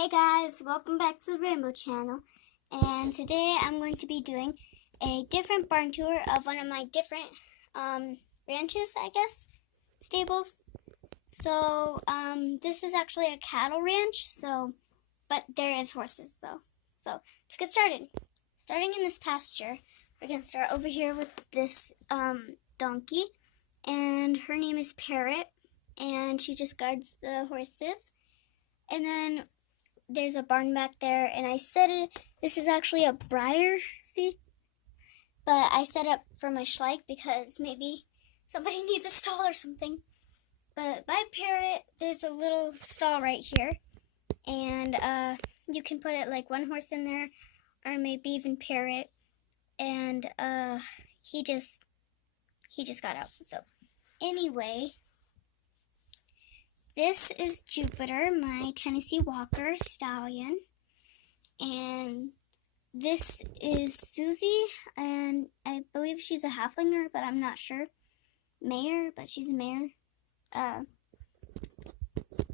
Hey guys, welcome back to the Rainbow Channel, and today I'm going to be doing a different barn tour of one of my different ranches, I guess, stables. So this is actually a cattle ranch, but there is horses though. So let's get started. Starting in this pasture, we're going to start over here with this donkey, and her name is Parrot, and she just guards the horses. And then there's a barn back there, and I set it, this is actually a briar, see? But I set up for my Schleich because maybe somebody needs a stall or something. But by Parrot, there's a little stall right here, and you can put like one horse in there, or maybe even Parrot, and he just got out. So anyway, this is Jupiter, my Tennessee Walker stallion, and this is Susie, and I believe she's a halflinger, but I'm not sure. Mare, but she's a mare. And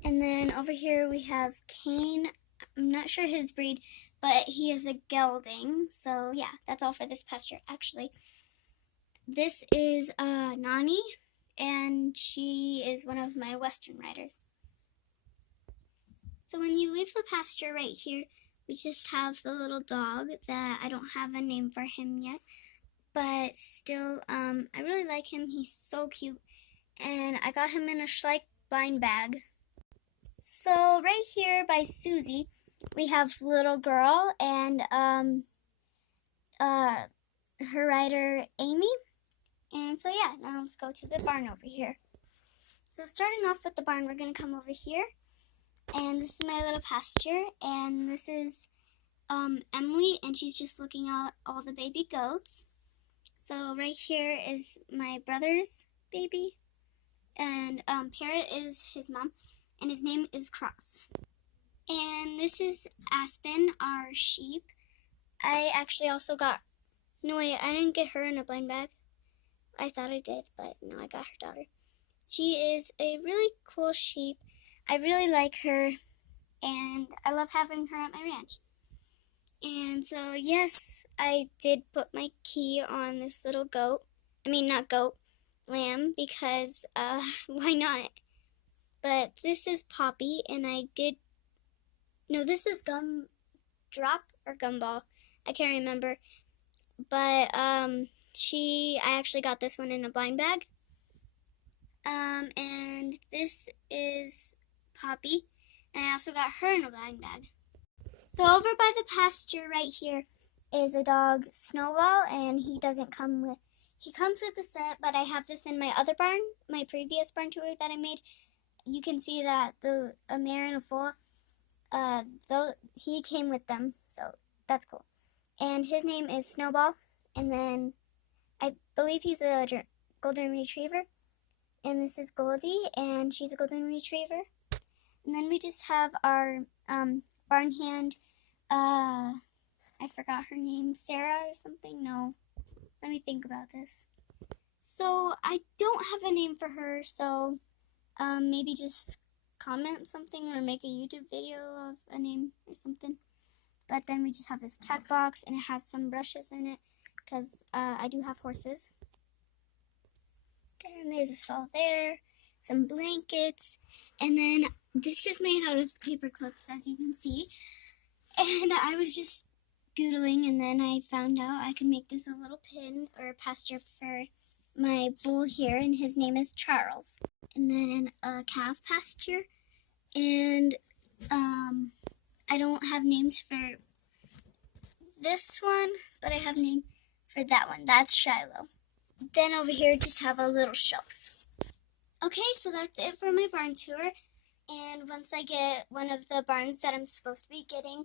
then over here we have Kane. I'm not sure his breed, but he is a gelding. So yeah, that's all for this pasture. Actually, this is Nani, and she is one of my Western riders. So when you leave the pasture right here, we just have the little dog that I don't have a name for him yet, but still, I really like him. He's so cute, and I got him in a Schleich blind bag. So right here by Susie, we have little girl and her rider Amy. And so yeah, now let's go to the barn over here. So starting off with the barn, we're gonna come over here, and this is my little pasture, and this is Emily, and she's just looking at all the baby goats. So right here is my brother's baby, and Parrot is his mom, and his name is Cross. And this is Aspen, our sheep. I actually also got, no wait, I didn't get her in a blind bag. I thought I did, but no, I got her daughter. She is a really cool sheep. I really like her, and I love having her at my ranch. And so, yes, I did put my key on this little goat. I mean, not goat, lamb, because, why not? But this is Poppy, and no, this is Gumdrop or Gumball. I can't remember. But, I actually got this one in a blind bag. And this is Poppy, and I also got her in a blind bag. So over by the pasture right here is a dog, Snowball, and he comes with a set, but I have this in my other barn, my previous barn tour that I made. You can see that a mare and a foal, he came with them, so that's cool. And his name is Snowball, and then I believe he's a golden retriever. And this is Goldie, and she's a golden retriever. And then we just have our barn hand, I forgot her name, Sarah or something? No, let me think about this. So I don't have a name for her, so maybe just comment something or make a YouTube video of a name or something. But then we just have this tack box, and it has some brushes in it, because I do have horses. And there's a stall there, some blankets, and then this is made out of paper clips, as you can see. And I was just doodling, and then I found out I could make this a little pen or a pasture for my bull here, and his name is Charles. And then a calf pasture, and I don't have names for this one, but I have a name for that one. That's Shiloh. Then over here, just have a little shelf. Okay, so that's it for my barn tour. And once I get one of the barns that I'm supposed to be getting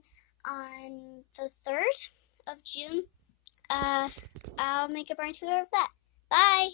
on the 3rd of June, I'll make a barn tour of that. Bye!